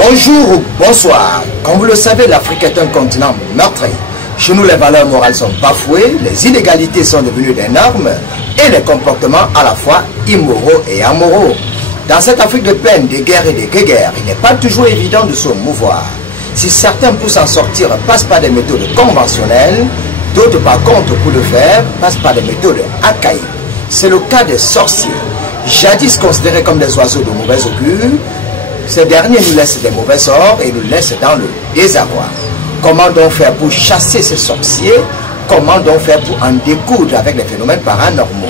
Bonjour ou bonsoir. Comme vous le savez, l'Afrique est un continent meurtri. Chez nous, les valeurs morales sont bafouées, les inégalités sont devenues des normes et les comportements à la fois immoraux et amoraux. Dans cette Afrique de peine, de guerre et de guéguerre, il n'est pas toujours évident de se mouvoir. Si certains pour s'en sortir passent par des méthodes conventionnelles, d'autres par contre pour le faire passent par des méthodes archaïques. C'est le cas des sorciers. Jadis considérés comme des oiseaux de mauvais augure, ces derniers nous laissent des mauvais sorts et nous laissent dans le désarroi. Comment donc faire pour chasser ces sorciers? Comment donc faire pour en découdre avec les phénomènes paranormaux?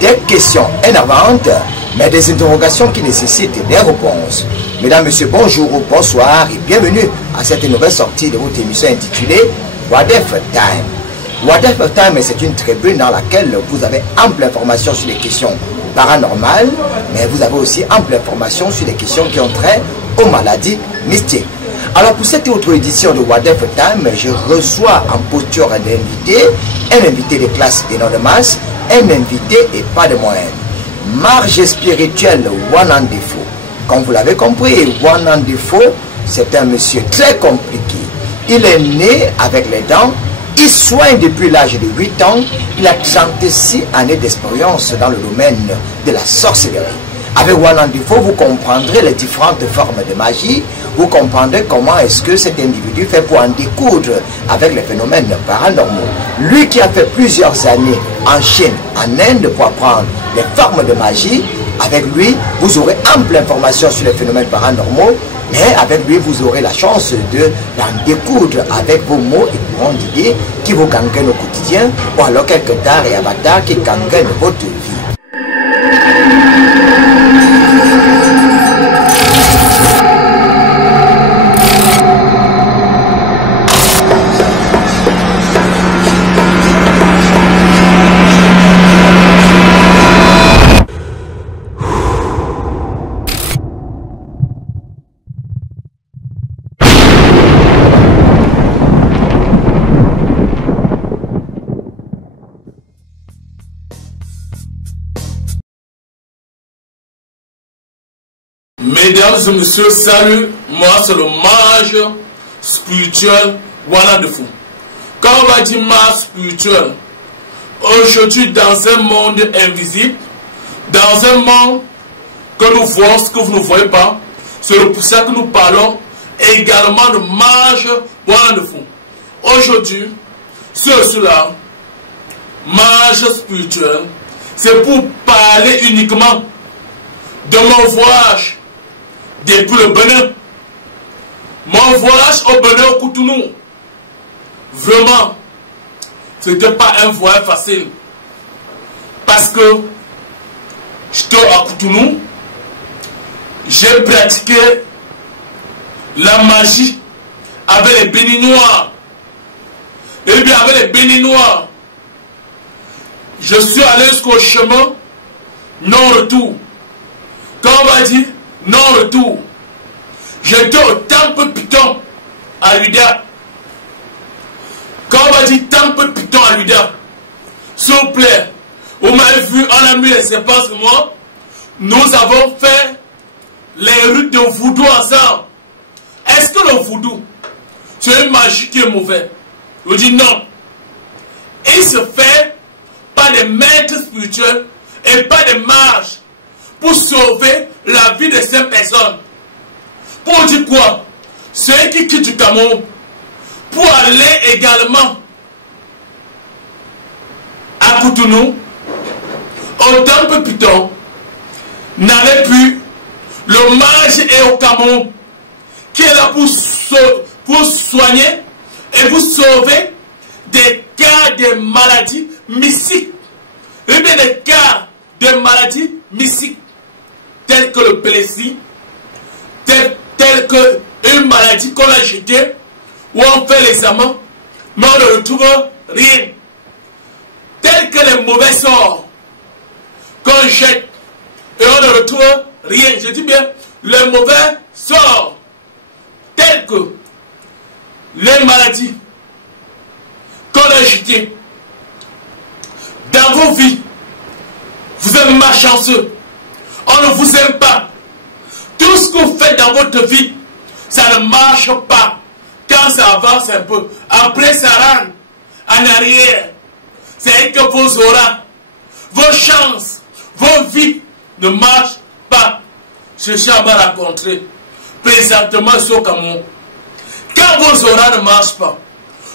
Des questions énervantes, mais des interrogations qui nécessitent des réponses. Mesdames, Messieurs, bonjour ou bonsoir et bienvenue à cette nouvelle sortie de votre émission intitulée Wadef Time. Wadef Time, c'est une tribune dans laquelle vous avez ample information sur les questions paranormales, mais vous avez aussi ample information sur les questions qui ont trait aux maladies mystiques. Alors pour cette autre édition de Wadef Time, je reçois en posture d'invité, un invité de classe et non de masse, un invité et pas de moyenne. Marge spirituelle Wanan Defo. Comme vous l'avez compris, Wanan Defo, c'est un monsieur très compliqué. Il est né avec les dents, il soigne depuis l'âge de 8 ans, il a 36 années d'expérience dans le domaine de la sorcellerie. Avec Wanan Defo, vous comprendrez les différentes formes de magie, vous comprendrez comment est-ce que cet individu fait pour en découdre avec les phénomènes paranormaux. Lui qui a fait plusieurs années en Chine, en Inde pour apprendre les formes de magie, avec lui, vous aurez ample information sur les phénomènes paranormaux, mais avec lui, vous aurez la chance d'en découdre avec vos mots et grandes idées qui vous gangrènent au quotidien, ou alors quelques dards et avatars qui gangrènent votre vie. Mesdames et messieurs, salut, moi c'est le mage spirituel Wanan Defo. Quand on va dire mage spirituel, aujourd'hui dans un monde invisible, dans un monde que nous voyons, ce que vous ne voyez pas, c'est pour ça que nous parlons également de mage Wanan Defo. Aujourd'hui, cela, mage spirituel, c'est pour parler uniquement de mon voyage depuis le Bénin. Mon voyage au Bénin, au Cotonou, vraiment, ce n'était pas un voyage facile. Parce que j'étais à Cotonou, j'ai pratiqué la magie avec les Béninois. Et bien avec les Béninois, je suis allé jusqu'au chemin non-retour. Quand on va dire non-retour, j'étais au temple Python à Luda. Quand on va dire temple Python à Luda, s'il vous plaît, vous m'avez vu, on a mis les sépences moi, nous avons fait les rites de voodoo ensemble. Est-ce que le voodoo, c'est une magie qui est mauvaise? Je dis non. Il se fait par des maîtres spirituels et pas des mages pour sauver la vie de ces personnes. Pour dire quoi? Ceux qui quittent du Cameroun pour aller également à Cotonou, au temple Python, n'avaient plus le mage et au Cameroun qui est là pour soigner et vous sauver des cas de maladies mystiques. Et bien des cas de maladies mystiques telles que le blessé, telle que une maladie qu'on a jetée, où on fait l'examen, mais on ne retrouve rien. Tels que les mauvais sorts qu'on jette et on ne retrouve rien. Je dis bien, les mauvais sorts, tels que les maladies qu'on a jetées dans vos vies. Vous êtes malchanceux. On ne vous aime pas. Tout ce que vous faites dans votre vie, ça ne marche pas. Quand ça avance un peu, après ça rentre en arrière. C'est que vos aura, vos chances, vos vies ne marchent pas. Cherchez à me rencontrer présentement sur Cameroun. Quand vos aura ne marchent pas,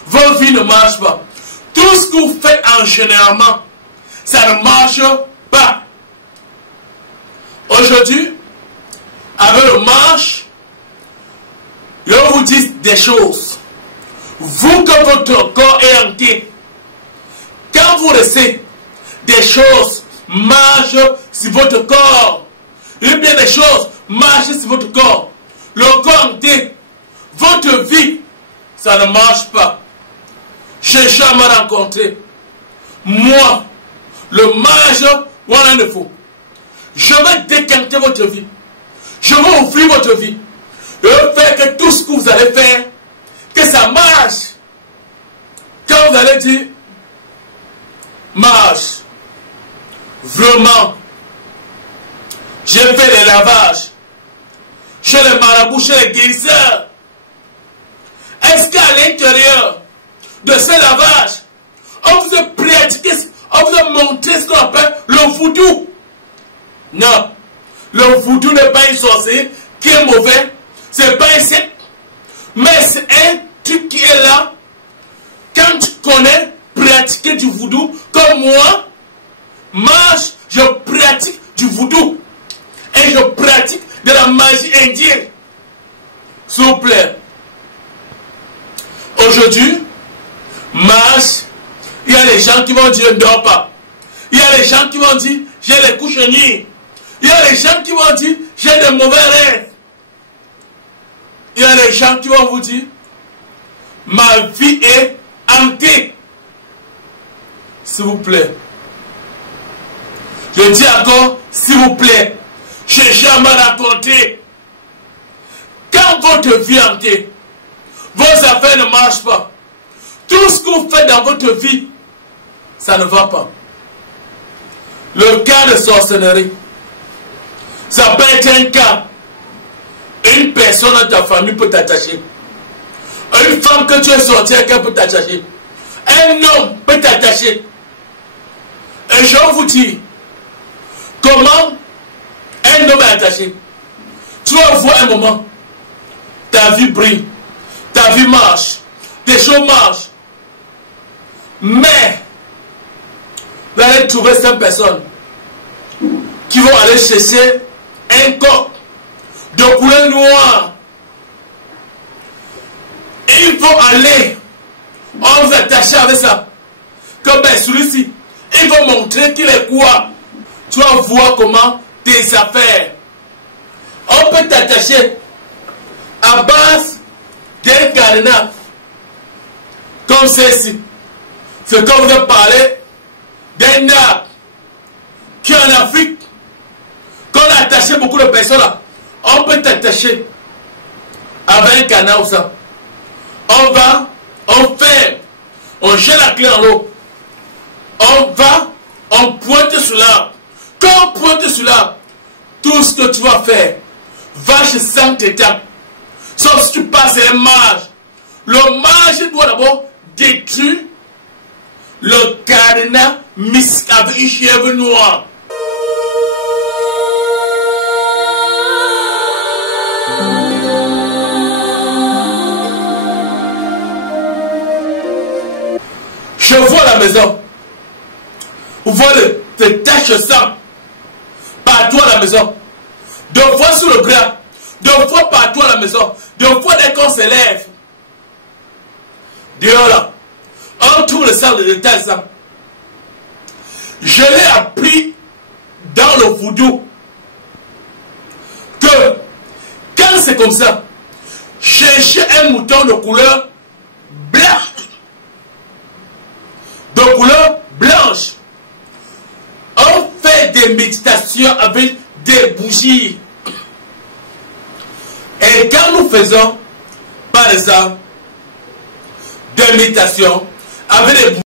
vos vies ne marchent pas, tout ce que vous faites en généralement, ça ne marche pas. Aujourd'hui, avec le marche, je vous dis des choses. Vous que votre corps est entier, quand vous restez, des choses marchent sur votre corps. Et bien des choses marchent sur votre corps. Le corps entier, votre vie, ça ne marche pas. Cherchez à me rencontrer. Moi, le mage, voilà le faux. Je vais décanter votre vie. Je vais ouvrir votre vie. Je vais faire que tout ce que vous allez faire, que ça marche. Quand vous allez dire, marche. Vraiment. J'ai fait les lavages. Chez les marabouts, chez les guérisseurs. Est-ce qu'à l'intérieur de ces lavages, on vous a pratiqué, on vous a montré ce qu'on appelle le voodoo? Non. Le voodoo n'est pas une sorcière qui est mauvais. C'est pas un secte. Mais c'est un truc qui est là. Quand tu connais pratiquer du voodoo, comme moi, marche, je pratique du voodoo. Et je pratique de la magie indienne. S'il vous plaît. Aujourd'hui, marche, il y a les gens qui vont dire ne dors pas. Il y a les gens qui vont dire j'ai les couches nues. Il y a les gens qui vont dire j'ai de mauvais rêves. Il y a les gens qui vont vous dire ma vie est hantée. S'il vous plaît. Je dis encore, s'il vous plaît, cherchez à me raconter. Quand votre vie est hantée, vos affaires ne marchent pas, tout ce que vous faites dans votre vie, ça ne va pas. Le cas de sorcellerie, ça peut être un cas. Une personne de ta famille peut t'attacher. Une femme que tu es sortie avec, elle peut t'attacher. Un homme peut t'attacher. Et je vous dis, comment un homme est attaché? Tu vas voir un moment, ta vie brille, ta vie marche, tes choses marchent. Mais, vous allez trouver ces personnes qui vont aller chercher un coq de couleur noire. Et ils vont aller, on vous attacher avec ça. Comme ben, celui-ci, ils vont montrer qu'il est quoi. Tu vas voir comment tes affaires. On peut t'attacher à base d'un cadenas comme ceci. C'est comme vous parlez d'un arbre qui est en Afrique, qu'on a attaché beaucoup de personnes là. On peut t'attacher avec un canard ou ça. On va, on ferme, on jette la clé en l'eau. On va, on pointe sur l'arbre. Quand on pointe sur l'arbre, tout ce que tu vas faire va chez 5 étapes. Sauf si tu passes un mage. Le mage doit d'abord détruire le cadenas avec une chèvre noire. Je vois la maison. Vous voyez les taches de sang partout à la maison. Deux fois sur le gras. Deux fois partout à la maison. Deux fois dès qu'on se lève. Dehors là. On trouve le sang, le tas de sang. Je l'ai appris dans le voodoo que quand c'est comme ça, cherchez un mouton de couleur blanche. De couleur blanche. On fait des méditations avec des bougies. Et quand nous faisons, par exemple, des méditations avec des bougies,